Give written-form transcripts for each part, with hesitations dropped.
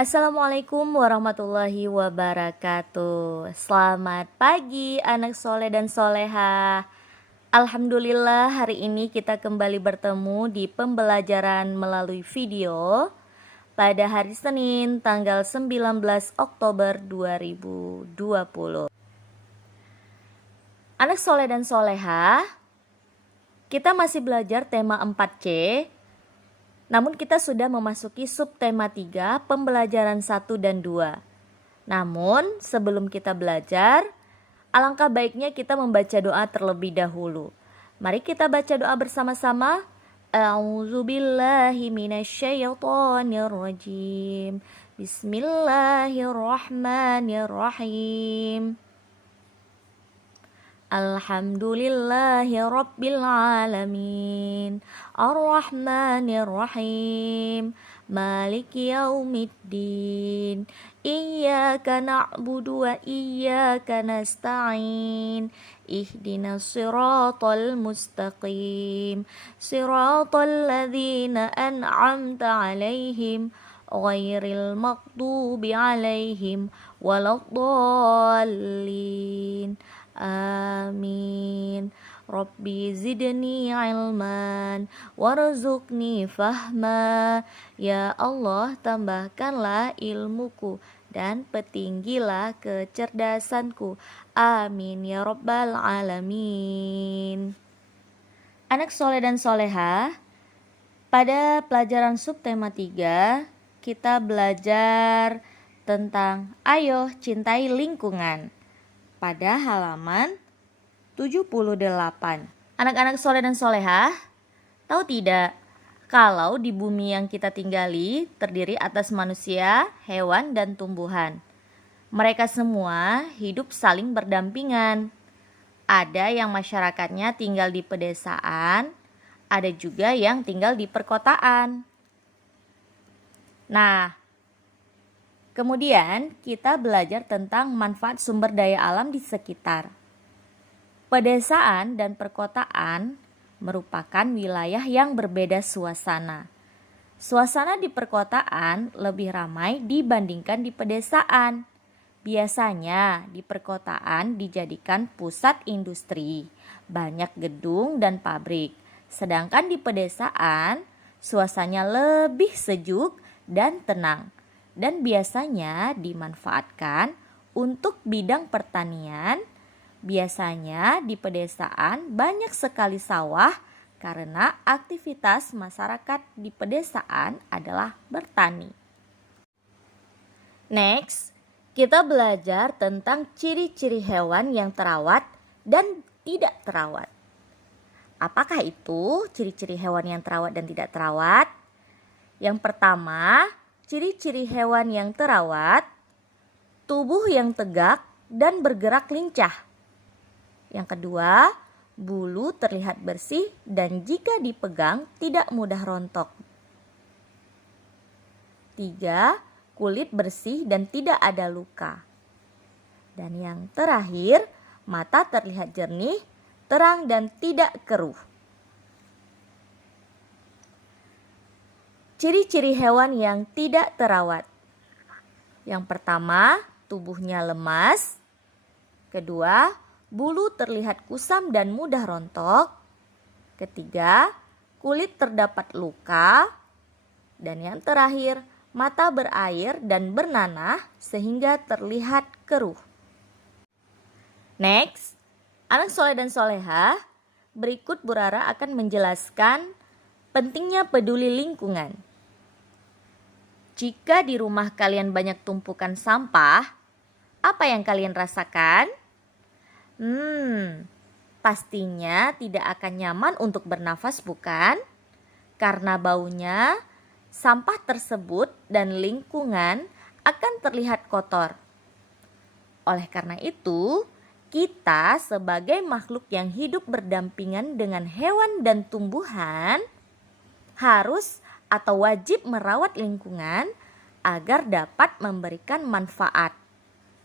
Assalamualaikum warahmatullahi wabarakatuh. Selamat pagi anak soleh dan soleha. Alhamdulillah hari ini kita kembali bertemu di pembelajaran melalui video pada hari Senin tanggal 19 Oktober 2020. Anak soleh dan soleha, kita masih belajar tema 4C. Namun kita sudah memasuki subtema 3, pembelajaran 1 dan 2. Namun sebelum kita belajar, alangkah baiknya kita membaca doa terlebih dahulu. Mari kita baca doa bersama-sama. A'udzubillahi minasyaitonirrajim. Bismillahirrahmanirrahim. Alhamdulillahi Rabbil Alamin. Ar-Rahmanir-Rahim. Maliki yaumiddin. Iyyaka na'budu wa iyyaka nasta'in. Ihdinas siratal mustaqim. Siratal ladzina an'amta 'alaihim ghairil maghdubi 'alaihim waladdallin. Amin. Rabbi zidni ilman warzuqni fahma. Ya Allah, tambahkanlah ilmuku dan petinggilah kecerdasanku. Amin ya rabbal alamin. Anak soleh dan soleha, pada pelajaran subtema 3 kita belajar tentang ayo cintai lingkungan pada halaman 78. Anak-anak soleh dan soleha, tahu tidak kalau di bumi yang kita tinggali terdiri atas manusia, hewan, dan tumbuhan. Mereka semua hidup saling berdampingan. Ada yang masyarakatnya tinggal di pedesaan, ada juga yang tinggal di perkotaan. Nah, kemudian kita belajar tentang manfaat sumber daya alam di sekitar. Pedesaan dan perkotaan merupakan wilayah yang berbeda suasana. Suasana di perkotaan lebih ramai dibandingkan di pedesaan. Biasanya di perkotaan dijadikan pusat industri, banyak gedung dan pabrik. Sedangkan di pedesaan suasananya lebih sejuk dan tenang, dan biasanya dimanfaatkan untuk bidang pertanian. Biasanya di pedesaan banyak sekali sawah karena aktivitas masyarakat di pedesaan adalah bertani. Next, kita belajar tentang ciri-ciri hewan yang terawat dan tidak terawat. Apakah itu ciri-ciri hewan yang terawat dan tidak terawat? Yang pertama, ciri-ciri hewan yang terawat, tubuh yang tegak dan bergerak lincah. Yang kedua, bulu terlihat bersih dan jika dipegang tidak mudah rontok. 3. Kulit bersih dan tidak ada luka. Dan yang terakhir, mata terlihat jernih, terang dan tidak keruh. Ciri-ciri hewan yang tidak terawat. Yang pertama, tubuhnya lemas. Kedua, bulu terlihat kusam dan mudah rontok. Ketiga, kulit terdapat luka. Dan yang terakhir, mata berair dan bernanah sehingga terlihat keruh. Next, anak soleh dan soleha, berikut Bu Rara akan menjelaskan pentingnya peduli lingkungan. Jika di rumah kalian banyak tumpukan sampah, apa yang kalian rasakan? Pastinya tidak akan nyaman untuk bernafas, bukan? Karena baunya, sampah tersebut dan lingkungan akan terlihat kotor. Oleh karena itu, kita sebagai makhluk yang hidup berdampingan dengan hewan dan tumbuhan harus atau wajib merawat lingkungan agar dapat memberikan manfaat.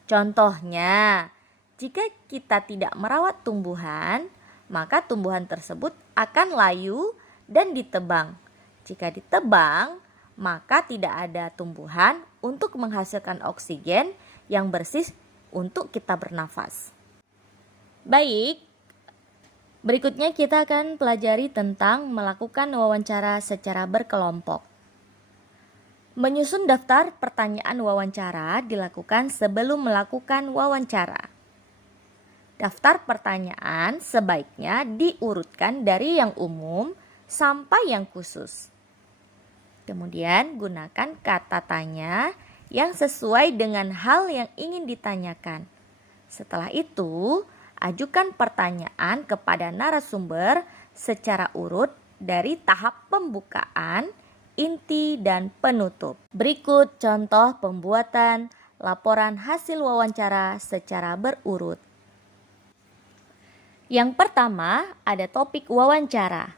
Contohnya, jika kita tidak merawat tumbuhan, maka tumbuhan tersebut akan layu dan ditebang. Jika ditebang, maka tidak ada tumbuhan untuk menghasilkan oksigen yang bersih untuk kita bernafas. Baik, berikutnya kita akan pelajari tentang melakukan wawancara secara berkelompok. Menyusun daftar pertanyaan wawancara dilakukan sebelum melakukan wawancara. Daftar pertanyaan sebaiknya diurutkan dari yang umum sampai yang khusus. Kemudian gunakan kata tanya yang sesuai dengan hal yang ingin ditanyakan. Setelah itu, ajukan pertanyaan kepada narasumber secara urut dari tahap pembukaan, inti, dan penutup. Berikut contoh pembuatan laporan hasil wawancara secara berurut. Yang pertama ada topik wawancara.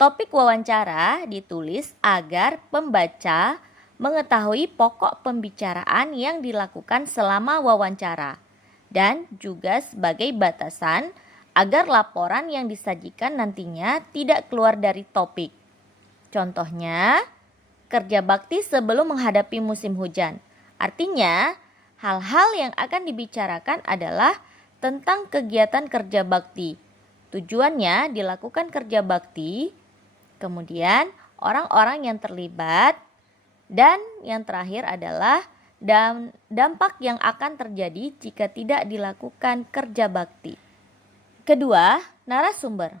Topik wawancara ditulis agar pembaca mengetahui pokok pembicaraan yang dilakukan selama wawancara dan juga sebagai batasan agar laporan yang disajikan nantinya tidak keluar dari topik. Contohnya, kerja bakti sebelum menghadapi musim hujan. Artinya, hal-hal yang akan dibicarakan adalah tentang kegiatan kerja bakti. Tujuannya dilakukan kerja bakti, kemudian orang-orang yang terlibat, dan yang terakhir adalah dampak yang akan terjadi jika tidak dilakukan kerja bakti. Kedua, narasumber.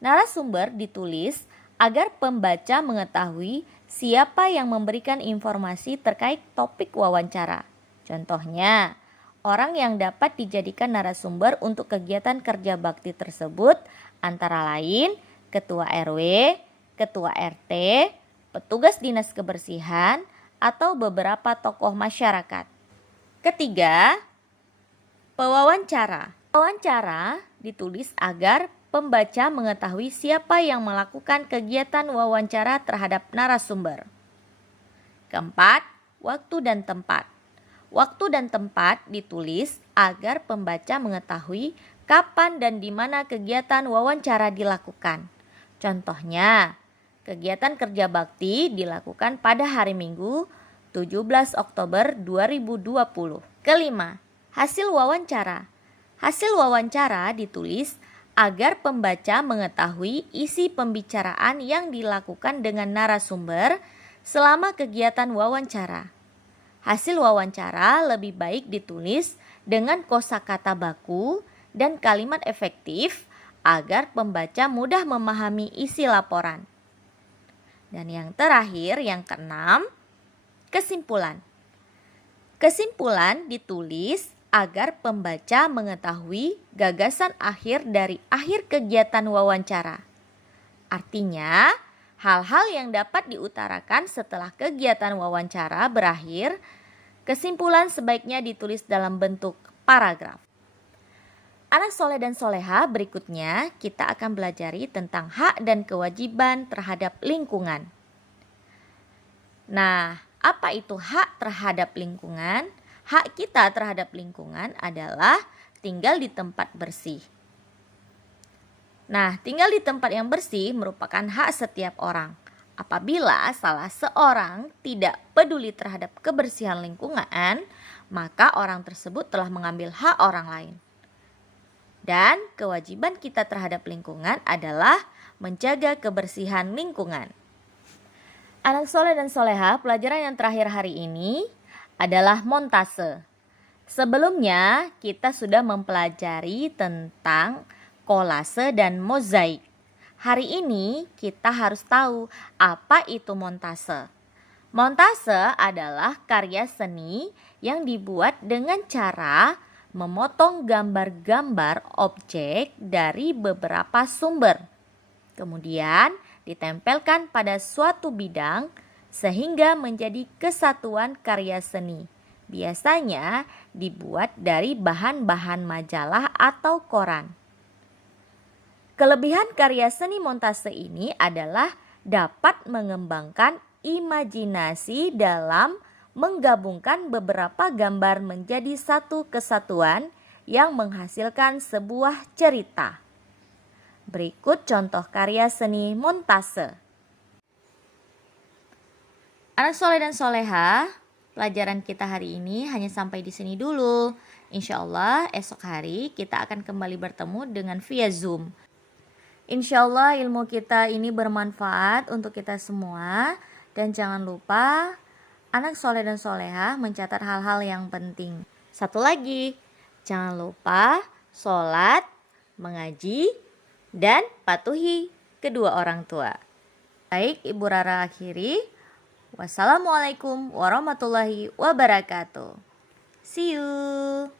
Narasumber ditulis agar pembaca mengetahui siapa yang memberikan informasi terkait topik wawancara. Contohnya, orang yang dapat dijadikan narasumber untuk kegiatan kerja bakti tersebut antara lain Ketua RW, Ketua RT, petugas dinas kebersihan, atau beberapa tokoh masyarakat. Ketiga, pewawancara. Pewawancara ditulis agar pembaca mengetahui siapa yang melakukan kegiatan wawancara terhadap narasumber. Keempat, waktu dan tempat. Waktu dan tempat ditulis agar pembaca mengetahui kapan dan di mana kegiatan wawancara dilakukan. Contohnya, kegiatan kerja bakti dilakukan pada hari Minggu 17 Oktober 2020. Kelima, hasil wawancara. Hasil wawancara ditulis agar pembaca mengetahui isi pembicaraan yang dilakukan dengan narasumber selama kegiatan wawancara. Hasil wawancara lebih baik ditulis dengan kosakata baku dan kalimat efektif agar pembaca mudah memahami isi laporan. Dan yang terakhir, yang keenam, kesimpulan. Kesimpulan ditulis agar pembaca mengetahui gagasan akhir dari akhir kegiatan wawancara. Artinya, hal-hal yang dapat diutarakan setelah kegiatan wawancara berakhir, kesimpulan sebaiknya ditulis dalam bentuk paragraf. Anak soleh dan soleha, berikutnya kita akan belajari tentang hak dan kewajiban terhadap lingkungan. Nah, apa itu hak terhadap lingkungan? Hak kita terhadap lingkungan adalah tinggal di tempat bersih. Nah, tinggal di tempat yang bersih merupakan hak setiap orang. Apabila salah seorang tidak peduli terhadap kebersihan lingkungan, maka orang tersebut telah mengambil hak orang lain. Dan kewajiban kita terhadap lingkungan adalah menjaga kebersihan lingkungan. Anak soleh dan soleha, pelajaran yang terakhir hari ini adalah montase. Sebelumnya kita sudah mempelajari tentang kolase dan mozaik. Hari ini kita harus tahu apa itu montase. Montase adalah karya seni yang dibuat dengan cara memotong gambar-gambar objek dari beberapa sumber. Kemudian ditempelkan pada suatu bidang sehingga menjadi kesatuan karya seni. Biasanya dibuat dari bahan-bahan majalah atau koran. Kelebihan karya seni montase ini adalah dapat mengembangkan imajinasi dalam menggabungkan beberapa gambar menjadi satu kesatuan yang menghasilkan sebuah cerita. Berikut contoh karya seni montase. Anak soleh dan soleha, pelajaran kita hari ini hanya sampai di sini dulu. Insya Allah esok hari kita akan kembali bertemu dengan via Zoom. Insya Allah ilmu kita ini bermanfaat untuk kita semua. Dan jangan lupa anak soleh dan soleha mencatat hal-hal yang penting. Satu lagi, jangan lupa sholat, mengaji, dan patuhi kedua orang tua. Baik, Ibu Rara akhiri. Wassalamualaikum warahmatullahi wabarakatuh. See you.